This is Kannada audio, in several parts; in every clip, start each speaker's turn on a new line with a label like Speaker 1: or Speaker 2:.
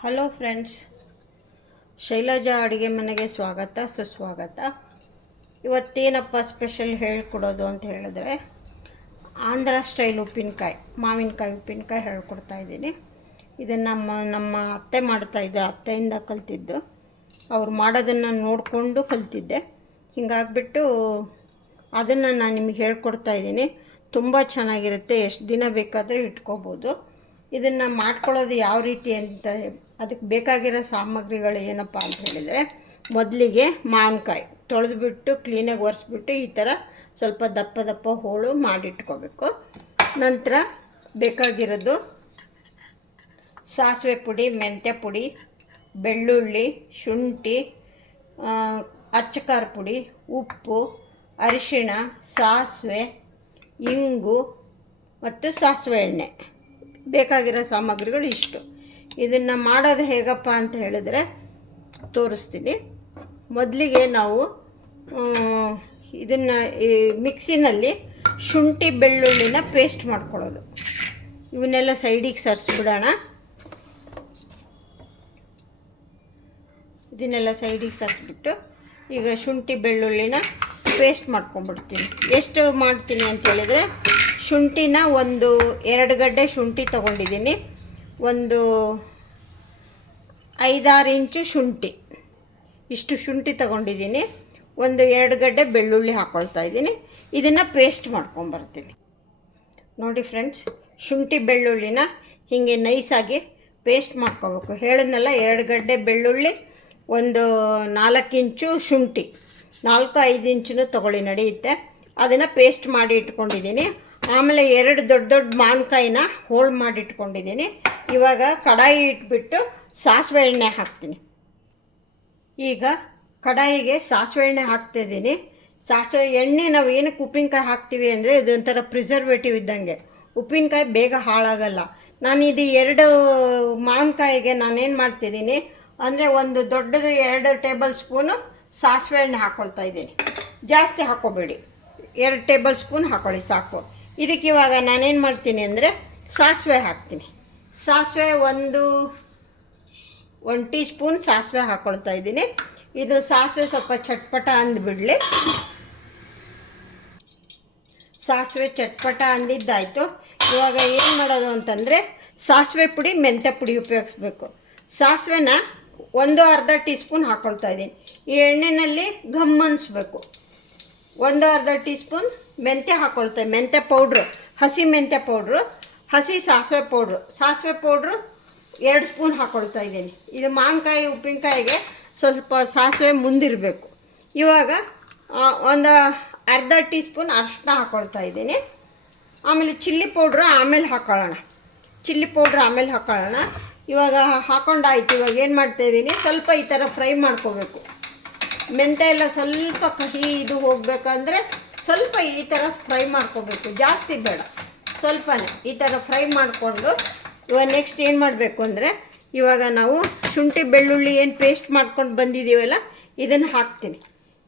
Speaker 1: ಹಲೋ ಫ್ರೆಂಡ್ಸ್, ಶೈಲಜಾ ಅಡುಗೆ ಮನೆಗೆ ಸ್ವಾಗತ, ಸುಸ್ವಾಗತ. ಇವತ್ತೇನಪ್ಪ ಸ್ಪೆಷಲ್ ಹೇಳ್ಕೊಡೋದು ಅಂತ ಹೇಳಿದ್ರೆ, ಆಂಧ್ರ ಸ್ಟೈಲ್ ಉಪ್ಪಿನಕಾಯಿ, ಮಾವಿನಕಾಯಿ ಉಪ್ಪಿನಕಾಯಿ ಹೇಳ್ಕೊಡ್ತಾ ಇದ್ದೀನಿ. ಇದನ್ನು ನಮ್ಮ ನಮ್ಮ ಅತ್ತೆ ಮಾಡ್ತಾಯಿದ್ರು ಅತ್ತೆಯಿಂದ ಕಲ್ತಿದ್ದು. ಅವ್ರು ಮಾಡೋದನ್ನು ನೋಡಿಕೊಂಡು ಕಲ್ತಿದ್ದೆ. ಹಿಂಗಾಗ್ಬಿಟ್ಟು ಅದನ್ನು ನಾನು ನಿಮಗೆ ಹೇಳ್ಕೊಡ್ತಾ ಇದ್ದೀನಿ. ತುಂಬ ಚೆನ್ನಾಗಿರುತ್ತೆ, ಎಷ್ಟು ದಿನ ಬೇಕಾದರೂ ಇಟ್ಕೋಬೋದು. ಇದನ್ನು ಮಾಡ್ಕೊಳ್ಳೋದು ಯಾವ ರೀತಿ ಅಂತ ಅದಕ್ಕೆ ಬೇಕಾಗಿರೋ ಸಾಮಗ್ರಿಗಳು ಏನಪ್ಪ ಅಂತ ಹೇಳಿದರೆ, ಮೊದಲಿಗೆ ಮಾವಿನಕಾಯಿ ತೊಳೆದುಬಿಟ್ಟು ಕ್ಲೀನಾಗಿ ಒರೆಸ್ಬಿಟ್ಟು ಈ ಥರ ಸ್ವಲ್ಪ ದಪ್ಪ ದಪ್ಪ ಹೋಳು ಮಾಡಿಟ್ಕೋಬೇಕು. ನಂತರ ಬೇಕಾಗಿರೋದು ಸಾಸಿವೆ ಪುಡಿ, ಮೆಂತ್ಯ ಪುಡಿ, ಬೆಳ್ಳುಳ್ಳಿ, ಶುಂಠಿ ಅಚ್ಚ ಅಚ್ಚಕಾರ ಪುಡಿ, ಉಪ್ಪು, ಅರಿಶಿಣ, ಸಾಸಿವೆ, ಇಂಗು ಮತ್ತು ಸಾಸಿವೆ ಎಣ್ಣೆ. ಬೇಕಾಗಿರೋ ಸಾಮಗ್ರಿಗಳು ಇಷ್ಟು. ಇದನ್ನು ಮಾಡೋದು ಹೇಗಪ್ಪ ಅಂತ ಹೇಳಿದ್ರೆ ತೋರಿಸ್ತೀನಿ. ಮೊದಲಿಗೆ ನಾವು ಇದನ್ನು ಈ ಮಿಕ್ಸಿನಲ್ಲಿ ಶುಂಠಿ ಬೆಳ್ಳುಳ್ಳಿನ ಪೇಸ್ಟ್ ಮಾಡ್ಕೊಳ್ಳೋದು. ಇವನ್ನೆಲ್ಲ ಸೈಡಿಗೆ ಸರಿಸ್ಬಿಡೋಣ. ಇದನ್ನೆಲ್ಲ ಸೈಡಿಗೆ ಸರಿಸ್ಬಿಟ್ಟು ಈಗ ಶುಂಠಿ ಬೆಳ್ಳುಳ್ಳಿನ ಪೇಸ್ಟ್ ಮಾಡ್ಕೊಂಬಿಡ್ತೀನಿ. ಎಷ್ಟು ಮಾಡ್ತೀನಿ ಅಂತ ಹೇಳಿದರೆ, ಶುಂಠಿನ ಒಂದು ಎರಡು ಗಡ್ಡೆ ಶುಂಠಿ ತೊಗೊಂಡಿದ್ದೀನಿ. ಒಂದು ಐದಾರು ಇಂಚು ಶುಂಠಿ. ಇಷ್ಟು ಶುಂಠಿ ತಗೊಂಡಿದ್ದೀನಿ. ಒಂದು ಎರಡು ಗಡ್ಡೆ ಬೆಳ್ಳುಳ್ಳಿ ಹಾಕ್ಕೊಳ್ತಾ ಇದ್ದೀನಿ. ಇದನ್ನು ಪೇಸ್ಟ್ ಮಾಡ್ಕೊಂಬರ್ತೀನಿ ನೋಡಿ ಫ್ರೆಂಡ್ಸ್ ಶುಂಠಿ ಬೆಳ್ಳುಳ್ಳಿನ ಹೀಗೆ ನೈಸಾಗಿ ಪೇಸ್ಟ್ ಮಾಡ್ಕೋಬೇಕು. ಹೇಳಿದ್ನಲ್ಲ, ಎರಡು ಗಡ್ಡೆ ಬೆಳ್ಳುಳ್ಳಿ, ಒಂದು ನಾಲ್ಕು ಇಂಚು ಶುಂಠಿ. ನಾಲ್ಕು ಐದು ಇಂಚು ತೊಗೊಳ್ಳಿ, ನಡೆಯುತ್ತೆ. ಅದನ್ನು ಪೇಸ್ಟ್ ಮಾಡಿ ಇಟ್ಕೊಂಡಿದ್ದೀನಿ. ಆಮೇಲೆ ಎರಡು ದೊಡ್ಡ ದೊಡ್ಡ ಮಾವಿನಕಾಯಿನ ಹೋಳು ಮಾಡಿ ಇಟ್ಕೊಂಡಿದ್ದೀನಿ ಇವಾಗ ಕಡಾಯಿ ಇಟ್ಬಿಟ್ಟು ಸಾಸಿವೆ ಎಣ್ಣೆ ಹಾಕ್ತೀನಿ. ಈಗ ಕಡಾಯಿಗೆ ಸಾಸಿವೆ ಎಣ್ಣೆ ಹಾಕ್ತಿದ್ದೀನಿ ಸಾಸಿವೆ ಎಣ್ಣೆ ನಾವು ಏನಕ್ಕೆ ಉಪ್ಪಿನಕಾಯಿ ಹಾಕ್ತೀವಿ ಅಂದರೆ ಇದೊಂಥರ ಪ್ರಿಸರ್ವೇಟಿವ್ ಇದ್ದಂಗೆ. ಉಪ್ಪಿನಕಾಯಿ ಬೇಗ ಹಾಳಾಗಲ್ಲ. ನಾನು ಇದು ಎರಡು ಮಾವಿನಕಾಯಿಗೆ ನಾನೇನು ಮಾಡ್ತಿದ್ದೀನಿ ಅಂದರೆ ಒಂದು ದೊಡ್ಡದು ಎರಡು ಟೇಬಲ್ ಸ್ಪೂನು ಸಾಸಿವೆ ಎಣ್ಣೆ ಹಾಕ್ಕೊಳ್ತಾ ಇದ್ದೀನಿ. ಜಾಸ್ತಿ ಹಾಕ್ಕೋಬೇಡಿ ಎರಡು ಟೇಬಲ್ ಸ್ಪೂನ್ ಹಾಕ್ಕೊಳ್ಳಿ ಸಾಕು. ಇದಕ್ಕೆ ಇವಾಗ ನಾನೇನು ಮಾಡ್ತೀನಿ ಅಂದರೆ ಸಾಸಿವೆ ಹಾಕ್ತೀನಿ. ಸಾಸಿವೆ ಒಂದು ಒಂದು ಟೀ ಸ್ಪೂನ್ ಸಾಸಿವೆ ಹಾಕ್ಕೊಳ್ತಾ ಇದ್ದೀನಿ. ಇದು ಸಾಸಿವೆ ಸ್ವಲ್ಪ ಚಟ್ಪಟ ಅಂದ್ಬಿಡಲಿ. ಸಾಸಿವೆ ಚಟ್ಪಟ ಅಂದಿದ್ದಾಯಿತು. ಇವಾಗ ಏನು ಮಾಡೋದು ಅಂತಂದರೆ ಸಾಸಿವೆ ಪುಡಿ, ಮೆಂತ್ಯ ಪುಡಿ ಉಪಯೋಗಿಸ್ಬೇಕು. ಸಾಸಿವೆನ ಒಂದು ಅರ್ಧ ಟೀ ಸ್ಪೂನ್ ಹಾಕ್ಕೊಳ್ತಾ ಇದ್ದೀನಿ. ಈ ಎಣ್ಣೆಯಲ್ಲಿ ಘಮ್ ಒಂದು ಅರ್ಧ ಟೀ ಸ್ಪೂನ್ ಮೆಂತ್ಯ ಹಾಕೊಳ್ತೆ, ಮೆಂತ್ಯ ಪೌಡ್ರು ಹಸಿ ಮೆಂತ್ಯ ಪೌಡ್ರು ಹಸಿ ಸಾಸಿವೆ ಪೌಡ್ರು ಸಾಸಿವೆ ಪೌಡ್ರು ಎರಡು ಸ್ಪೂನ್ ಹಾಕೊಳ್ತಾ ಇದ್ದೀನಿ. ಇದು ಮಾವಿನಕಾಯಿ, ಉಪ್ಪಿನಕಾಯಿಗೆ ಸ್ವಲ್ಪ ಸಾಸಿವೆ ಮುಂದಿರಬೇಕು. ಇವಾಗ ಒಂದು ಅರ್ಧ ಟೀ ಸ್ಪೂನ್ ಅರ್ಶಿನ ಹಾಕೊಳ್ತಾ ಇದ್ದೀನಿ. ಆಮೇಲೆ ಚಿಲ್ಲಿ ಪೌಡ್ರ್ ಆಮೇಲೆ ಹಾಕೊಳ್ಳೋಣ. ಚಿಲ್ಲಿ ಪೌಡ್ರ್ ಆಮೇಲೆ ಹಾಕೊಳ್ಳೋಣ. ಇವಾಗ ಹಾಕೊಂಡಾಯ್ತು. ಇವಾಗ ಏನು ಮಾಡ್ತಾಯಿದ್ದೀನಿ ಸ್ವಲ್ಪ ಈ ಥರ ಫ್ರೈ ಮಾಡ್ಕೋಬೇಕು. ಮೆಂತ್ಯ ಎಲ್ಲ ಸ್ವಲ್ಪ ಕಹಿ ಇದು ಹೋಗಬೇಕಂದ್ರೆ ಸ್ವಲ್ಪ ಈ ಥರ ಫ್ರೈ ಮಾಡ್ಕೋಬೇಕು. ಜಾಸ್ತಿ ಬೇಡ. ಸ್ವಲ್ಪನೇ ಈ ಥರ ಫ್ರೈ ಮಾಡಿಕೊಂಡು, ಇವಾಗ ನೆಕ್ಸ್ಟ್ ಏನು ಮಾಡಬೇಕು ಅಂದರೆ, ಇವಾಗ ನಾವು ಶುಂಠಿ, ಬೆಳ್ಳುಳ್ಳಿ ಏನು ಪೇಸ್ಟ್ ಮಾಡ್ಕೊಂಡು ಬಂದಿದ್ದೀವಲ್ಲ, ಇದನ್ನು ಹಾಕ್ತೀನಿ.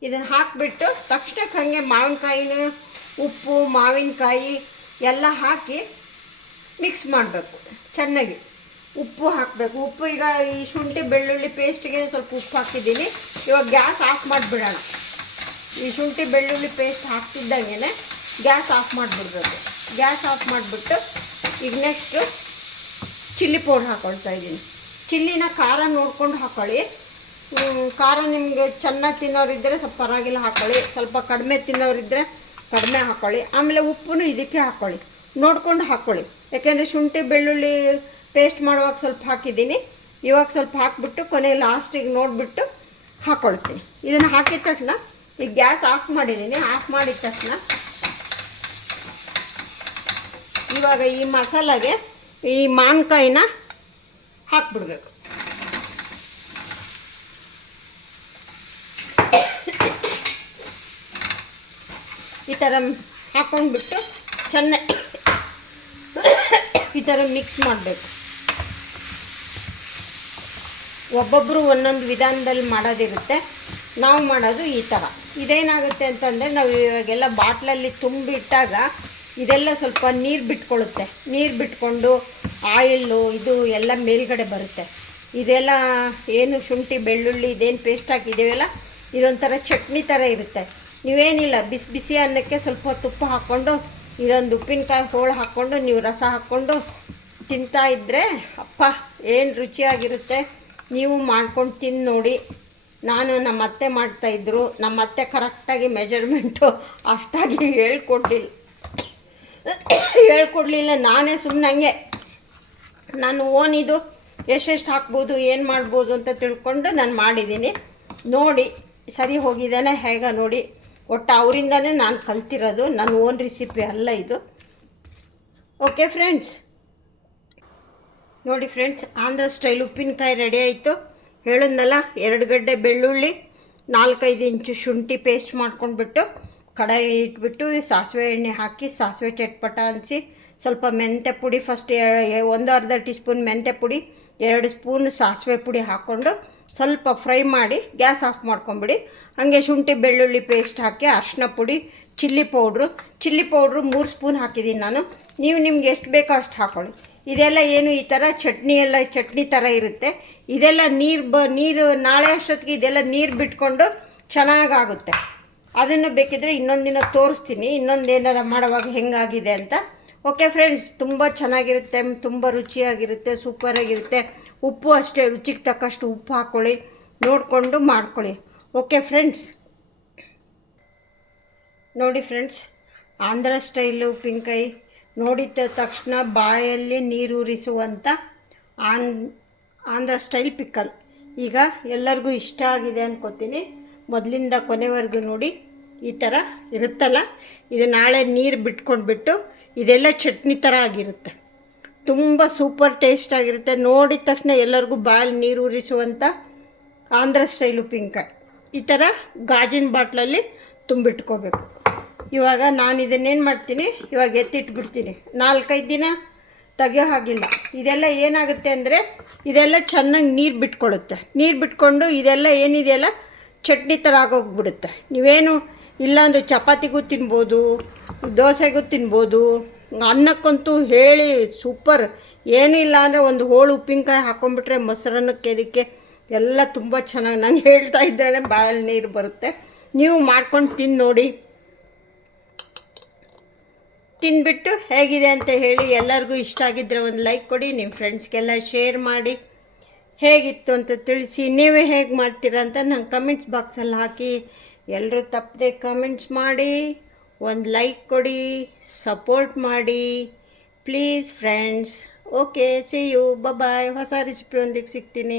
Speaker 1: ಇದನ್ನು ಹಾಕಿಬಿಟ್ಟು ತಕ್ಷಣಕ್ಕೆ ಹಾಗೆ ಮಾವಿನಕಾಯಿನ ಉಪ್ಪು, ಮಾವಿನಕಾಯಿ ಎಲ್ಲ ಹಾಕಿ ಮಿಕ್ಸ್ ಮಾಡಬೇಕು. ಚೆನ್ನಾಗಿ ಉಪ್ಪು ಹಾಕಬೇಕು. ಉಪ್ಪು ಈಗ ಈ ಶುಂಠಿ, ಬೆಳ್ಳುಳ್ಳಿ ಪೇಸ್ಟ್ಗೆ ಸ್ವಲ್ಪ ಉಪ್ಪು ಹಾಕಿದ್ದೀನಿ. ಇವಾಗ ಗ್ಯಾಸ್ ಆಫ್ ಮಾಡಿಬಿಡೋಣ. ಈ ಶುಂಠಿ ಬೆಳ್ಳುಳ್ಳಿ ಪೇಸ್ಟ್ ಹಾಕ್ತಿದ್ದಂಗೆ ಗ್ಯಾಸ್ ಆಫ್ ಮಾಡಿಬಿಡ್ಬೇಕು. ಗ್ಯಾಸ್ ಆಫ್ ಮಾಡಿಬಿಟ್ಟು ಈಗ ನೆಕ್ಸ್ಟು ಚಿಲ್ಲಿ ಪೌಡ್ರ್ ಹಾಕ್ಕೊಳ್ತಾ ಇದ್ದೀನಿ. ಚಿಲ್ಲಿನ ಖಾರ ನೋಡ್ಕೊಂಡು ಹಾಕ್ಕೊಳ್ಳಿ ಹ್ಮ್, ಖಾರ ನಿಮಗೆ ಚೆನ್ನಾಗಿ ತಿನ್ನೋರಿದ್ದರೆ ಸ್ವಲ್ಪ ಪರವಾಗಿಲ್ಲ ಹಾಕೊಳ್ಳಿ. ಸ್ವಲ್ಪ ಕಡಿಮೆ ತಿನ್ನೋರಿದ್ದರೆ ಕಡಿಮೆ ಹಾಕ್ಕೊಳ್ಳಿ ಆಮೇಲೆ ಉಪ್ಪು ಇದಕ್ಕೆ ಹಾಕ್ಕೊಳ್ಳಿ ನೋಡ್ಕೊಂಡು ಹಾಕ್ಕೊಳ್ಳಿ ಯಾಕೆಂದರೆ ಶುಂಠಿ ಬೆಳ್ಳುಳ್ಳಿ ಪೇಸ್ಟ್ ಮಾಡುವಾಗ ಸ್ವಲ್ಪ ಹಾಕಿದ್ದೀನಿ. ಇವಾಗ ಸ್ವಲ್ಪ ಹಾಕ್ಬಿಟ್ಟು ಕೊನೆ ಲಾಸ್ಟಿಗೆ ನೋಡಿಬಿಟ್ಟು ಹಾಕ್ಕೊಳ್ತೀನಿ ಇದನ್ನು ಹಾಕಿದ ತಕ್ಷಣ ಈಗ ಗ್ಯಾಸ್ ಆಫ್ ಮಾಡಿದ್ದೀನಿ, ಆಫ್ ಮಾಡಿದ ತಕ್ಷಣ ಇವಾಗ ಈ ಮಸಾಲಾಗೆ ಈ ಮಾವಿನಕಾಯಿನ ಹಾಕ್ಬಿಡ್ಬೇಕು. ಈ ಥರ ಹಾಕೊಂಡ್ಬಿಟ್ಟು ಚೆನ್ನಾಗಿ ಈ ಥರ ಮಿಕ್ಸ್ ಮಾಡಬೇಕು. ಒಬ್ಬೊಬ್ಬರು ಒಂದೊಂದು ವಿಧಾನದಲ್ಲಿ ಮಾಡೋದಿರುತ್ತೆ, ನಾವು ಮಾಡೋದು ಈ ಥರ. ಇದೇನಾಗುತ್ತೆ ಅಂತಂದರೆ ನಾವು ಇವಾಗೆಲ್ಲ ಬಾಟ್ಲಲ್ಲಿ ತುಂಬಿಟ್ಟಾಗ ಇದೆಲ್ಲ ಸ್ವಲ್ಪ ನೀರು ಬಿಟ್ಕೊಳ್ಳುತ್ತೆ ನೀರು ಬಿಟ್ಕೊಂಡು ಆಯಿಲ್ಲು ಇದು ಎಲ್ಲ ಮೇಲ್ಗಡೆ ಬರುತ್ತೆ. ಇದೆಲ್ಲ ಏನು ಶುಂಠಿ, ಬೆಳ್ಳುಳ್ಳಿ, ಇದೇನು ಪೇಸ್ಟ್ ಹಾಕಿದ್ದೀವಲ್ಲ ಇದೊಂಥರ ಚಟ್ನಿ ಥರ ಇರುತ್ತೆ. ನೀವೇನಿಲ್ಲ, ಬಿಸಿ ಬಿಸಿ ಅನ್ನಕ್ಕೆ ಸ್ವಲ್ಪ ತುಪ್ಪ ಹಾಕ್ಕೊಂಡು, ಇದೊಂದು ಉಪ್ಪಿನಕಾಯಿ ಹೋಳು ಹಾಕ್ಕೊಂಡು, ನೀವು ರಸ ಹಾಕ್ಕೊಂಡು ತಿಂತಾ ಇದ್ದರೆ ಅಪ್ಪ, ಏನು ರುಚಿಯಾಗಿರುತ್ತೆ, ನೀವು ಮಾಡ್ಕೊಂಡು ತಿಂದು ನೋಡಿ. ನಾನು ನಮ್ಮ ಅತ್ತೆ ಮಾಡ್ತಾಯಿದ್ರು ನಮ್ಮ ಅತ್ತೆ ಕರೆಕ್ಟಾಗಿ ಮೆಜರ್ಮೆಂಟು ಅಷ್ಟಾಗಿ ಹೇಳ್ಕೊಡ್ಲಿಲ್ಲ ಹೇಳ್ಕೊಡ್ಲಿಲ್ಲ, ನಾನೇ ಸುಮ್ಮನೆ ಹಂಗೆ ನಾನು ಓನ್ ಇದು ಎಷ್ಟೆಷ್ಟು ಹಾಕ್ಬೋದು, ಏನು ಮಾಡ್ಬೋದು ಅಂತ ತಿಳ್ಕೊಂಡು ನಾನು ಮಾಡಿದ್ದೀನಿ ನೋಡಿ, ಸರಿ ಹೋಗಿದ್ದಾನೆ, ಹೇಗ ನೋಡಿ. ಒಟ್ಟು ಅವರಿಂದನೇ ನಾನು ಕಲ್ತಿರೋದು ನನ್ನ ಓನ್ ರೆಸಿಪಿ ಅಲ್ಲ ಇದು. ಓಕೆ ಫ್ರೆಂಡ್ಸ್ ನೋಡಿ ಫ್ರೆಂಡ್ಸ್ ಆಂಧ್ರ ಸ್ಟೈಲ್ ಉಪ್ಪಿನಕಾಯಿ ರೆಡಿ ಆಯಿತು. ಹೇಳಿದ್ನಲ್ಲ, ಎರಡು ಗಡ್ಡೆ ಬೆಳ್ಳುಳ್ಳಿ, ನಾಲ್ಕೈದು ಇಂಚು ಶುಂಠಿ ಪೇಸ್ಟ್ ಮಾಡ್ಕೊಂಡ್ಬಿಟ್ಟು ಕಡಾಯಿ ಇಟ್ಬಿಟ್ಟು ಸಾಸಿವೆ ಎಣ್ಣೆ ಹಾಕಿ ಸಾಸಿವೆ ಚಟ್ಪಟ ಅನಿಸಿ ಸ್ವಲ್ಪ ಮೆಂತ್ಯ ಪುಡಿ ಫಸ್ಟ್ ಒಂದು ಅರ್ಧ ಟೀ ಸ್ಪೂನ್ ಮೆಂತ್ಯ ಪುಡಿ, ಎರಡು ಸ್ಪೂನ್ ಸಾಸಿವೆ ಪುಡಿ ಹಾಕ್ಕೊಂಡು ಸ್ವಲ್ಪ ಫ್ರೈ ಮಾಡಿ ಗ್ಯಾಸ್ ಆಫ್ ಮಾಡ್ಕೊಂಬಿಡಿ. ಹಾಗೆ ಶುಂಠಿ ಬೆಳ್ಳುಳ್ಳಿ ಪೇಸ್ಟ್ ಹಾಕಿ ಅರಿಶಿನ ಪುಡಿ, ಚಿಲ್ಲಿ ಪೌಡ್ರು ಚಿಲ್ಲಿ ಪೌಡ್ರು ಮೂರು ಸ್ಪೂನ್ ಹಾಕಿದ್ದೀನಿ ನಾನು. ನೀವು ನಿಮ್ಗೆ ಎಷ್ಟು ಬೇಕೋ ಅಷ್ಟು ಹಾಕ್ಕೊಳ್ಳಿ ಇದೆಲ್ಲ ಏನು ಈ ಥರ ಚಟ್ನಿ ಎಲ್ಲ, ಚಟ್ನಿ ಥರ ಇರುತ್ತೆ. ಇದೆಲ್ಲ ನೀರು ಬ, ನೀರು, ನಾಳೆ ಅಷ್ಟೊತ್ತಿಗೆ ಇದೆಲ್ಲ ನೀರು ಬಿಟ್ಕೊಂಡು ಚೆನ್ನಾಗಾಗುತ್ತೆ. ಅದನ್ನು ಬೇಕಿದ್ರೆ ಇನ್ನೊಂದು ದಿನ ತೋರಿಸ್ತೀನಿ. ಇನ್ನೊಂದು ಏನಾರ ಮಾಡುವಾಗ ಹೆಂಗಾಗಿದೆ ಅಂತ. ಓಕೆ ಫ್ರೆಂಡ್ಸ್ ತುಂಬ ಚೆನ್ನಾಗಿರುತ್ತೆ, ತುಂಬ ರುಚಿಯಾಗಿರುತ್ತೆ, ಸೂಪರಾಗಿರುತ್ತೆ. ಉಪ್ಪು ಅಷ್ಟೇ, ರುಚಿಗೆ ತಕ್ಕಷ್ಟು ಉಪ್ಪು ಹಾಕ್ಕೊಳ್ಳಿ ನೋಡಿಕೊಂಡು ಮಾಡ್ಕೊಳ್ಳಿ. ಓಕೆ ಫ್ರೆಂಡ್ಸ್ ನೋಡಿ ಫ್ರೆಂಡ್ಸ್ ಆಂಧ್ರ ಸ್ಟೈಲು ಉಪ್ಪಿನಕಾಯಿ. ನೋಡಿದ ತಕ್ಷಣ ಬಾಯಲ್ಲಿ ನೀರು ಉರಿಸುವಂಥ ಆನ್ ಆಂಧ್ರ ಸ್ಟೈಲ್ ಪಿಕ್ಕಲ್. ಈಗ ಎಲ್ಲರಿಗೂ ಇಷ್ಟ ಆಗಿದೆ ಅನ್ಕೋತೀನಿ. ಮೊದಲಿಂದ ಕೊನೆವರೆಗೂ ನೋಡಿ, ಈ ಥರ ಇರುತ್ತಲ್ಲ? ಇದು ನಾಳೆ ನೀರು ಬಿಟ್ಕೊಂಡ್ಬಿಟ್ಟು ಇದೆಲ್ಲ ಚಟ್ನಿ ಥರ ಆಗಿರುತ್ತೆ. ತುಂಬ ಸೂಪರ್ ಟೇಸ್ಟ್ ಆಗಿರುತ್ತೆ. ನೋಡಿದ ತಕ್ಷಣ ಎಲ್ಲರಿಗೂ ಬಾಯಲ್ಲಿ ನೀರು ಉರಿಸುವಂಥ ಆಂಧ್ರ ಸ್ಟೈಲ್ ಉಪ್ಪಿನಕಾಯಿ ಈ ಥರ ಗಾಜಿನ ಬಾಟ್ಲಲ್ಲಿ ತುಂಬಿಟ್ಕೋಬೇಕು. ಇವಾಗ ನಾನು ಇದನ್ನೇನು ಮಾಡ್ತೀನಿ? ಇವಾಗ ಎತ್ತಿಟ್ಬಿಡ್ತೀನಿ. ನಾಲ್ಕೈದು ದಿನ ತೆಗಿಯೋ ಹಾಗಿಲ್ಲ. ಇದೆಲ್ಲ ಏನಾಗುತ್ತೆ ಅಂದರೆ ಇದೆಲ್ಲ ಚೆನ್ನಾಗಿ ನೀರು ಬಿಟ್ಕೊಳ್ಳುತ್ತೆ. ನೀರು ಬಿಟ್ಕೊಂಡು ಇದೆಲ್ಲ ಏನಿದೆಯಲ್ಲ ಚಟ್ನಿ ಥರ ಆಗೋಗ್ಬಿಡುತ್ತೆ. ನೀವೇನು ಇಲ್ಲಾಂದರೆ ಚಪಾತಿಗೂ ತಿನ್ಬೋದು, ದೋಸೆಗೂ ತಿನ್ಬೋದು, ಅನ್ನಕ್ಕಂತೂ ಹೇಳಿ ಸೂಪರ್. ಏನೂ ಇಲ್ಲ ಅಂದರೆ ಒಂದು ಹೋಳು ಉಪ್ಪಿನಕಾಯಿ ಹಾಕೊಂಡ್ಬಿಟ್ರೆ ಮೊಸರನ್ನಕ್ಕೆ ಇದಕ್ಕೆ ಎಲ್ಲ ತುಂಬ ಚೆನ್ನಾಗಿ ನಂಗೆ ಹೇಳ್ತಾ ಇದ್ದರೆ ಬಾಯಲ್ಲಿ ನೀರು ಬರುತ್ತೆ. ನೀವು ಮಾಡ್ಕೊಂಡು ತಿಂದು ನೋಡಿ. ತಿಂದ್ಬಿಟ್ಟು ಹೇಗಿದೆ ಅಂತ ಹೇಳಿ ಎಲ್ಲರಿಗೂ ಇಷ್ಟ ಆಗಿದ್ದರೆ ಒಂದು ಲೈಕ್ ಕೊಡಿ ನಿಮ್ಮ ಫ್ರೆಂಡ್ಸ್ಗೆಲ್ಲ ಶೇರ್ ಮಾಡಿ. ಹೇಗಿತ್ತು ಅಂತ ತಿಳಿಸಿ, ನೀವೇ ಹೇಗೆ ಮಾಡ್ತೀರಾ ಅಂತ ನಂಗೆ ಕಮೆಂಟ್ಸ್ ಬಾಕ್ಸಲ್ಲಿ ಹಾಕಿ. ಎಲ್ಲರೂ ತಪ್ಪದೆ ಕಮೆಂಟ್ಸ್ ಮಾಡಿ, ಒಂದು ಲೈಕ್ ಕೊಡಿ ಸಪೋರ್ಟ್ ಮಾಡಿ. Please friends okay see you bye ಹೊಸ ರೆಸಿಪಿ ಒಂದಿಗೆ ಸಿಗ್ತೀನಿ.